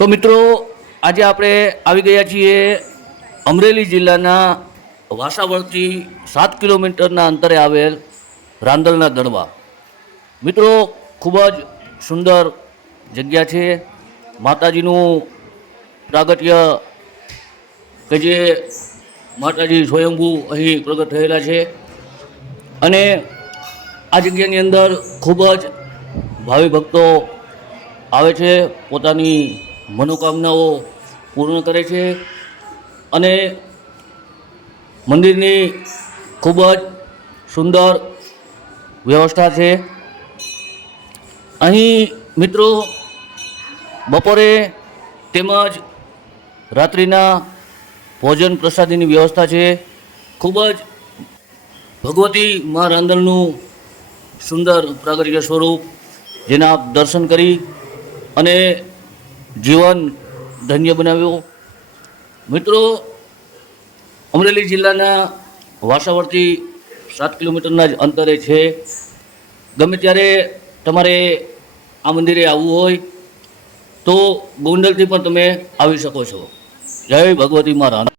તો મિત્રો આજે આપણે આવી ગયા છીએ અમરેલી જિલ્લાના વાસાવળથી 7 કિલોમીટરના અંતરે આવેલ રાંદલના દડવા. મિત્રો ખૂબ જ સુંદર જગ્યા છે. માતાજીનું પ્રાગટ્ય કે જે માતાજી સ્વયંભૂ અહીં પ્રગટ થયેલા છે અને આ જગ્યાની અંદર ખૂબ જ ભાવિ ભક્તો આવે છે, પોતાની મનોકામનાઓ પૂર્ણ કરે છે અને મંદિરની ખૂબ જ સુંદર વ્યવસ્થા છે. અહીં મિત્રો બપોરે તેમજ રાત્રિના ભોજન પ્રસાદીની વ્યવસ્થા છે. ખૂબ જ ભગવતી મા રાંદલનું સુંદર પ્રાગટ્ય સ્વરૂપ જેના આપ દર્શન કરી અને જીવન ધન્ય બનાવ્યું. મિત્રો અમરેલી જિલ્લાના વાસાવળથી 7 કિલોમીટરના જ અંતરે છે. ગમે ત્યારે તમારે આ મંદિરે આવવું હોય તો ગોંડલથી પણ તમે આવી શકો છો. જય ભગવતી મા રાંદલ.